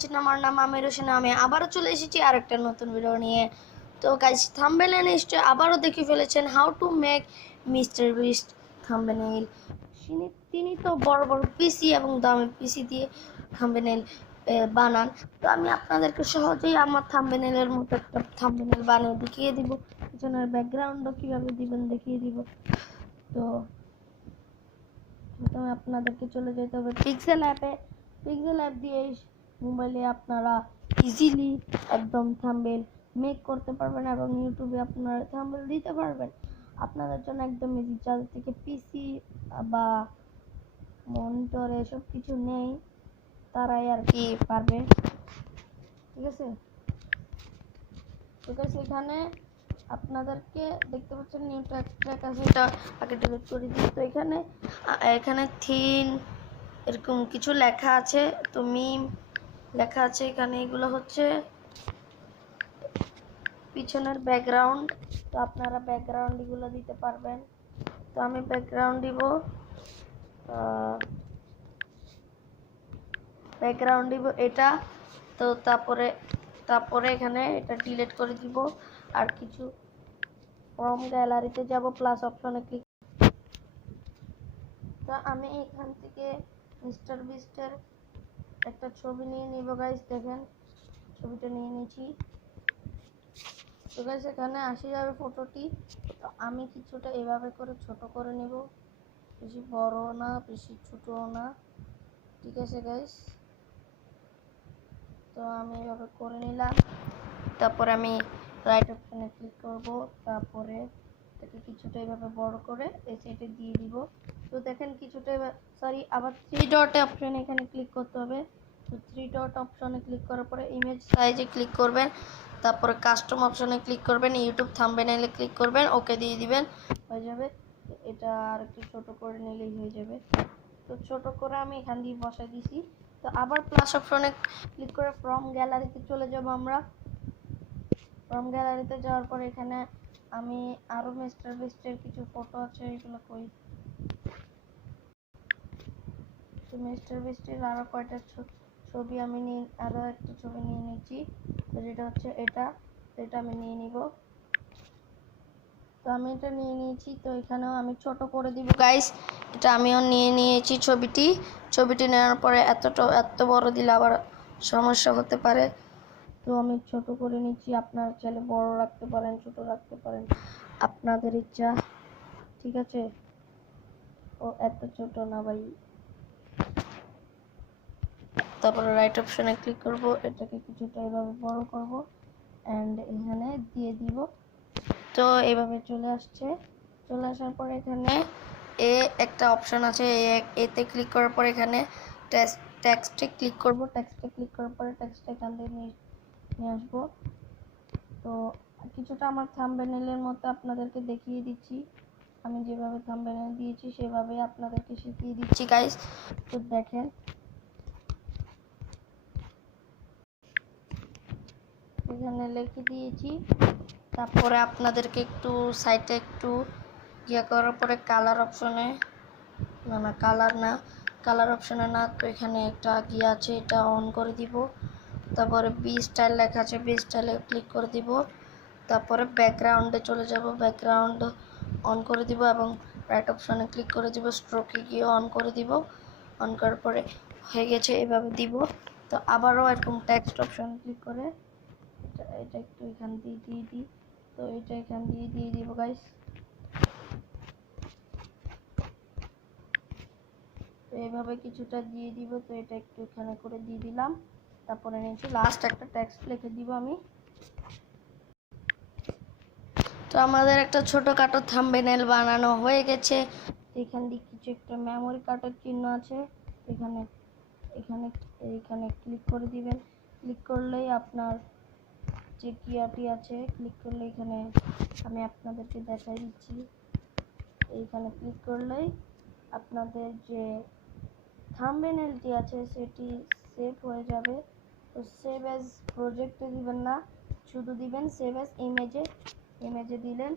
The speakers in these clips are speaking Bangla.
আছেন? আমার নাম আমির হোসেন। আমি আবারও চলে এসেছি আরেকটা নতুন ভিডিও নিয়ে। তো গাইস, থাম্বনেলে নিশ্চয়ই আবারও দেখে ফেলেছেন how to make mister beast thumbnail. তিনি তো বড় বড় পিসি এবং দামি পিসি দিয়ে থাম্বনেল বানান। তো আমি আপনাদেরকে সহজেই আমার থাম্বনেলের মতো একটা থাম্বনেল বানিয়ে দেখিয়ে দিব। পিছনের ব্যাকগ্রাউন্ডও কীভাবে দিবেন দেখিয়ে দিব। তো প্রথমে আপনাদেরকে চলে যেতে হবে পিক্সেল অ্যাপে। পিক্সেল অ্যাপ দিয়ে মোবাইলে আপনারা ইজিলি একদম থাম্বনেল মেক করতে পারবেন এবং ইউটিউবে আপনারা থাম্বনেল দিতে পারবেন। আপনাদের জন্য একদম ইজি। যাদের থেকে পিসি বা মনিটর এসব কিছু নেই তারাই আর কি পারবে, ঠিক আছে? ঠিক আছে, এখানে আপনাদেরকে দেখতে পাচ্ছেন নিউ ট্র্যাক আছে, এটা আগে ডিলিট করে দিই। তো এখানে থিন এরকম কিছু লেখা আছে, তো মিম লেখা আছে এখানে। এগুলো হচ্ছে পিছনের ব্যাকগ্রাউন্ড। তো আপনারা ব্যাকগ্রাউন্ড এগুলো দিতে পারবেন। তো আমি ব্যাকগ্রাউন্ড দিব এটা। তো তারপরে এখানে এটা ডিলিট করে দিব। আর কিছু ফ্রম গ্যালারিতে যাব, প্লাস অপশনে ক্লিক। তো আমি এখান থেকে মিস্টার বিস্টের একটা ছবি নিয়ে নিব গাইস। দেখেন ছবিটা নিয়ে নিয়েছি। তো গাইস এখানে আসে যাবে ফটোটি। তো আমি কিছুটা এভাবে করে ছোট করে নেব, বেশি বড় না বেশি ছোটও না, ঠিক আছে গাইস? তো আমি এভাবে করে নিলাম। তারপরে আমি রাইট অপশনে ক্লিক করব, তারপরে এটাকে কিছুটা এভাবে বড় করে এই সাইডে দিয়ে দিব। তো দেখেন কিছুটা আবার থ্রি ডট অপশনে এখানে ক্লিক করতে হবে। তো থ্রি ডট অপশনে ক্লিক করার পরে ইমেজ সাইজে ক্লিক করবেন, তারপরে কাস্টম অপশনে ক্লিক করবেন, ইউটিউব থাম্বনেলে ক্লিক করবেন, ওকে দিয়ে দিবেন, হয়ে যাবে। এটা আর একটু ছোট করে নিলেই হয়ে যাবে। তো ছোট করে আমি এখান দিয়ে বসাই দিছি। তো আবার প্লাস অপশনে ক্লিক করে ফ্রম গ্যালারিতে চলে যাব আমরা। ফ্রম গ্যালারিতে যাওয়ার পর এখানে আমি আরো মিস্টার বিস্টের কিছু ফটো আছে, এগুলো কই। তো মিস্টার বিস্টের আরো কয়টা ছবি আমি আরো একটা ছবি নিয়ে নিচ্ছি। তো যেটা হচ্ছে এটা আমি নিয়ে নিব। তো আমি এটা নিয়ে নিয়েছি। তো এখানেও আমি ছোট করে দিব গাইস। এটা আমিও নিয়ে নিয়েছি ছবিটি নেওয়ার পরে এত বড় দিলে আবার সমস্যা হতে পারে। তো আমি ছোট করে নিচ্ছি। আপনারা চাইলে বড় রাখতে পারেন, ছোট রাখতে পারেন, আপনাদের ইচ্ছা, ঠিক আছে? ও এত ছোট না ভাই। তারপরে রাইট অপশনে ক্লিক করব, এটাকে কিছুটা এভাবে বড় করব এন্ড এখানে দিয়ে দিব। তো এইভাবে চলে আসার পরে এখানে একটা অপশন আছে, এতে ক্লিক করার পর এখানে টেক্সটে ক্লিক করব। টেক্সটে ক্লিক করার পরে টেক্সটটা এখান থেকে নিয়ে আসবো। তো কিছুটা আমার থাম্বনেলের মতো আপনাদেরকে দেখিয়ে দিচ্ছি। আমি যেভাবে থাম্বনেল দিয়েছি সেভাবে আপনাদেরকে শিখিয়ে দিচ্ছি গাইস। তো দেখেন এখানে লিখে দিয়েছি। তারপরে আপনাদেরকে একটু সাইডে একটু করার পরে কালার অপশনে কালার অপশনে না, তো এখানে একটা আছে, এটা অন করে দিব। তারপরে বি স্টাইল লেখা আছে, বি স্টাইলে ক্লিক করে দিব। তারপরে ব্যাকগ্রাউন্ডে চলে যাব, ব্যাকগ্রাউন্ড অন করে দিব এবং রাইট অপশনে ক্লিক করে দিব, স্ট্রোকে গিয়ে অন করে দিব। অন করার পরে হয়ে গেছে, এভাবে দিব। তো আবারও এরকম টেক্সট অপশনে ক্লিক করে এটা একটু এখান দিয়ে দিই। তো এটা এখান দিয়ে দিব গাইস। তো এইভাবে কিছুটা দিয়ে দিব। তো এটা একটু এখানে করে দিয়ে দিলাম। তারপরে নিচে লাস্ট একটা টেক্সট লিখে দিব আমি। তো আমাদের একটা ছোটখাটো থাম্বনেল বানানো হয়ে গেছে। এখান দিয়ে কিছু একটা মেমোরি কার্ডের চিহ্ন আছে, এখানে এখানে এখানে ক্লিক করে দিবেন। ক্লিক করলেই আপনার যে কিয়াটি আছে, ক্লিক করলে এখানে আমি আপনাদেরকে দেখাই দিচ্ছি। এইখানে ক্লিক করলেই আপনাদের যে থাম্বনেলটি আছে সেটি সেভ হয়ে যাবে। তো সেভ অ্যাজ প্রজেক্টে দিবেন না, শুধু দিবেন সেভ অ্যাজ ইমেজে দিলেন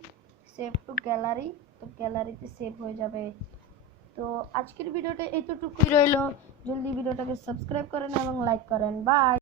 সেভ টু গ্যালারি, তো গ্যালারিতে সেভ হয়ে যাবে। তো আজকের ভিডিওটা এতটুকুই রইল। জলদি ভিডিওটাকে সাবস্ক্রাইব করেন এবং লাইক করেন। বাই।